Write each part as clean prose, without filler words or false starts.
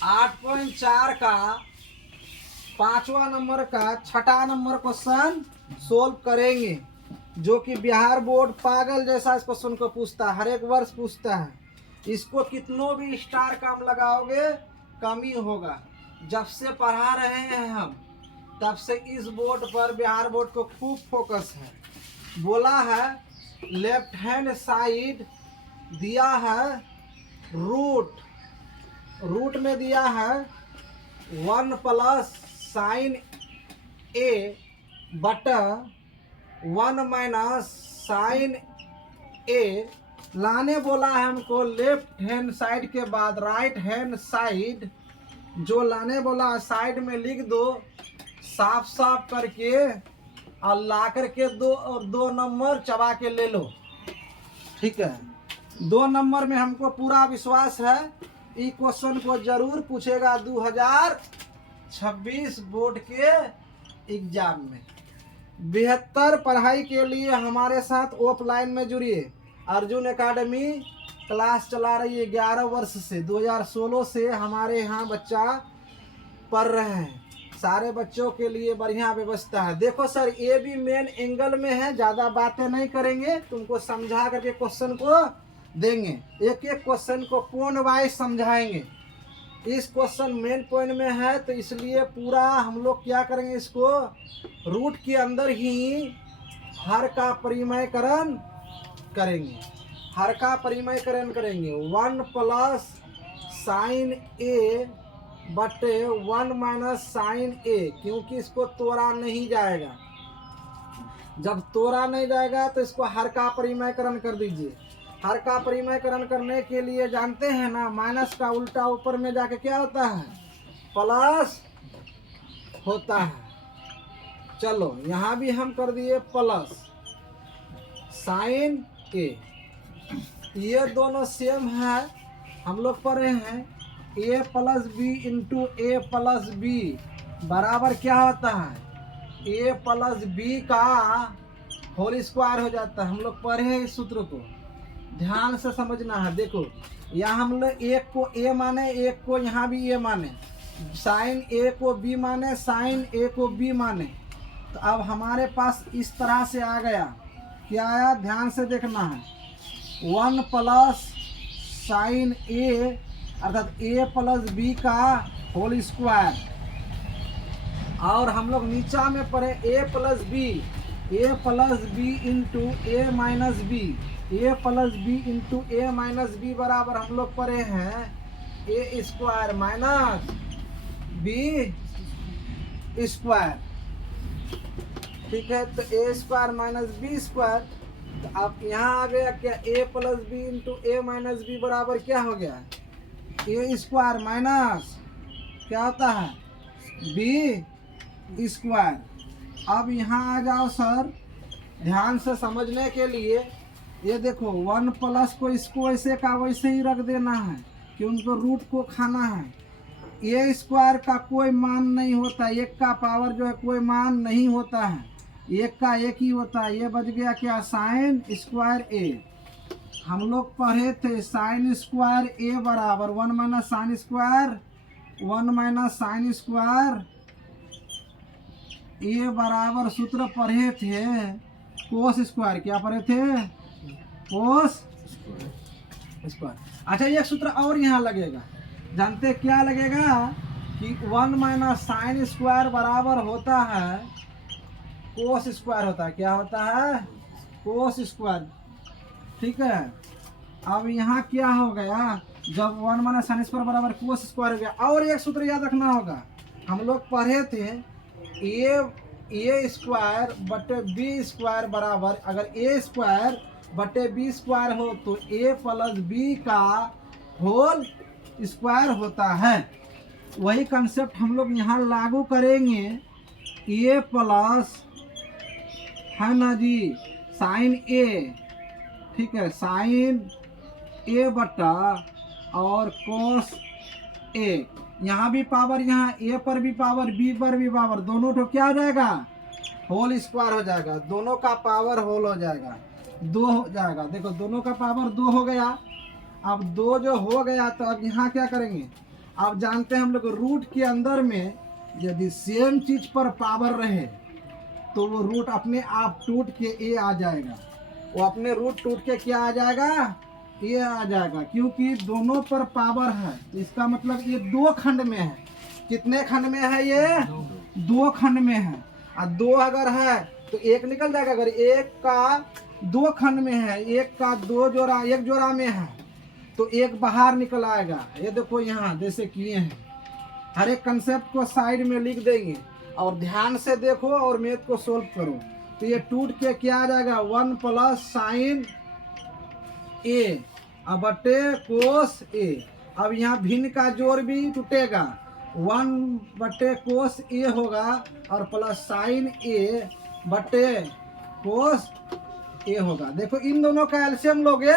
8.4 का 5वां नंबर का 6ठा नंबर क्वेश्चन सोल्व करेंगे, जो कि बिहार बोर्ड पागल जैसा इस क्वेश्चन को पूछता है, हर एक वर्ष पूछता है। इसको कितनों भी स्टार कम लगाओगे कमी होगा। जब से पढ़ा रहे हैं हम तब से इस बोर्ड पर, बिहार बोर्ड को खूब फोकस है। बोला है लेफ्ट हैंड साइड दिया है रूट में दिया है 1 प्लस साइन ए बटा 1 माइनस साइन ए। लाने बोला है हमको लेफ्ट हैंड साइड के बाद राइट हैंड साइड, जो लाने बोला साइड में लिख दो साफ साफ करके, और ला करके दो नंबर चबा के ले लो। ठीक है, 2 नंबर में हमको पूरा विश्वास है। इस क्वेश्चन को जरूर पूछेगा 2026 बोर्ड के एग्जाम में। बेहतर पढ़ाई के लिए हमारे साथ ऑफलाइन में जुड़िए। अर्जुन एकेडमी क्लास चला रही है 11 वर्ष से, 2016 से हमारे यहाँ बच्चा पढ़ रहे हैं। सारे बच्चों के लिए बढ़िया व्यवस्था है। देखो सर, ये भी मेन एंगल में है, ज़्यादा बातें नहीं करेंगे, तुमको समझा करके क्वेश्चन को देंगे। एक एक क्वेश्चन को पॉइंट वाइज समझाएंगे। इस क्वेश्चन मेन पॉइंट में है, तो इसलिए पूरा हम लोग क्या करेंगे, इसको रूट के अंदर ही हर का परिमयकरण करेंगे। हर का परिमयकरण करेंगे 1 प्लस साइन ए बटे 1 माइनस साइन ए, क्योंकि इसको तोड़ा नहीं जाएगा। जब तोड़ा नहीं जाएगा तो इसको हर का परिमयकरण कर दीजिए। हर का परिमयकरण करने के लिए जानते हैं ना, माइनस का उल्टा ऊपर में जाके क्या होता है, प्लस होता है। चलो यहाँ भी हम कर दिए प्लस साइन ए। ये दोनों सेम है, हम लोग पढ़े हैं a plus B into A plus B बराबर क्या होता है, a प्लस बी का होल स्क्वायर हो जाता है। हम लोग पढ़े हैं इस सूत्र को, ध्यान से समझना है। देखो यहाँ हम लोग एक को a माने, एक को यहाँ भी a माने, साइन a को b माने, साइन a को b माने। तो अब हमारे पास इस तरह से आ गया, क्या आया, ध्यान से देखना है। 1 प्लस साइन a अर्थात a प्लस बी का होल स्क्वायर, और हम लोग नीचा में पढ़े a plus B into A minus B, A plus B into A minus B बराबर हम लोग पढ़े हैं A square minus B square. ठीक है, तो A square minus B square. तो अब यहाँ आ गया क्या, A plus B into A minus B बराबर क्या हो गया, ए स्क्वायर माइनस क्या होता है बी स्क्वायर। अब यहाँ आ जाओ सर, ध्यान से समझने के लिए। ये देखो 1 प्लस को इसको वैसे का वैसे ही रख देना है, कि उनको रूट को खाना है। ए स्क्वायर का कोई मान नहीं होता, एक का पावर जो है कोई मान नहीं होता है, एक का एक ही होता है। ये बच गया क्या, साइन स्क्वायर ए। हम लोग पढ़े थे साइन स्क्वायर ए बराबर 1 minus sine square, 1 minus sine square A बराबर सूत्र पढ़े थे कोस स्क्वायर। क्या पढ़े थे, कोस स्क्वायर। अच्छा, एक सूत्र और यहाँ लगेगा, जानते क्या लगेगा, कि 1 माइनस साइन स्क्वायर बराबर होता है कोस स्क्वायर होता है। क्या होता है, कोस स्क्वायर। ठीक है, अब यहाँ क्या हो गया, जब 1 माइनस साइन स्क्वायर बराबर कोस स्क्वायर हो गया। और एक सूत्र याद रखना होगा, हम लोग पढ़े थे ए स्क्वायर बटे बी स्क्वायर बराबर, अगर ए स्क्वायर बटे बी स्क्वायर हो तो ए प्लस बी का होल स्क्वायर होता है। वही कंसेप्ट हम लोग यहाँ लागू करेंगे। ए प्लस है ना जी साइन ए, ठीक है, साइन ए बटा और कोस ए। यहाँ भी पावर, यहाँ ए पर भी पावर, बी पर भी पावर, दोनों तो क्या हो जाएगा, होल स्क्वायर हो जाएगा। दोनों का पावर होल हो जाएगा, 2 हो जाएगा। देखो दोनों का पावर 2 हो गया। अब 2 जो हो गया, तो अब यहाँ क्या करेंगे, आप जानते हैं हम लोग रूट के अंदर में यदि सेम चीज पर पावर रहे तो वो रूट अपने आप टूट के ए आ जाएगा, वो अपने रूट टूट के क्या आ जाएगा, ये आ जाएगा, क्योंकि दोनों पर पावर है। तो इसका मतलब ये दो खंड में है। कितने खंड में है ये? दो खंड में है। और दो अगर है तो एक निकल जाएगा। अगर एक का दो खंड में है, एक का दो जोड़ा, एक जोड़ा में है तो एक बाहर निकल आएगा। ये देखो यहाँ जैसे किए हैं, हर एक कंसेप्ट को साइड में लिख देंगे और ध्यान से देखो और मैथ को सोल्व करो। तो ये टूट के क्या आ जाएगा, 1 प्लस साइन ए अब बटे कोस ए। अब यहाँ भिन्न का जोड़ भी टूटेगा, 1 बटे कोस ए होगा और प्लस साइन ए बटे कोस ए होगा। देखो इन दोनों का एलसीएम लोगे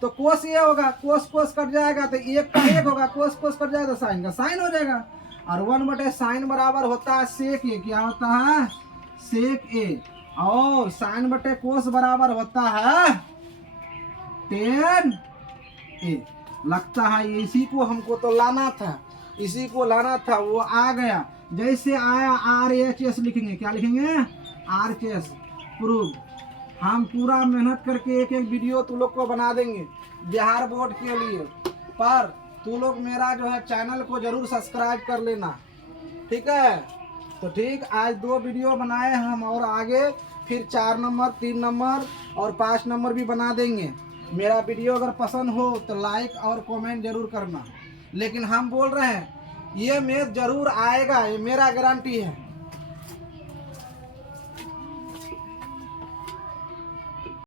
तो कोस ए होगा, कोस कोस कट जाएगा तो एक का एक होगा, कोस कोस कट जाएगा तो साइन का साइन हो जाएगा। और 1 बटे साइन बराबर होता है सेक ए। क्या होता है? सेक ए। और साइन बटे कोस बराबर होता है टेन ए। लगता है इसी को हमको तो लाना था, इसी को लाना था, वो आ गया। जैसे आया RHS लिखेंगे, क्या लिखेंगे? RHS prove. हम पूरा मेहनत करके एक एक वीडियो तू लोग को बना देंगे बिहार बोर्ड के लिए, पर तू लोग मेरा जो है चैनल को जरूर सब्सक्राइब कर लेना, ठीक है? तो ठीक, आज 2 वीडियो बनाए हम और आगे फिर 4 नंबर, 3 नंबर और 5 नंबर भी बना देंगे। मेरा वीडियो अगर पसंद हो तो लाइक और कमेंट जरूर करना। लेकिन हम बोल रहे हैं ये मैथ जरूर आएगा, ये मेरा गारंटी है।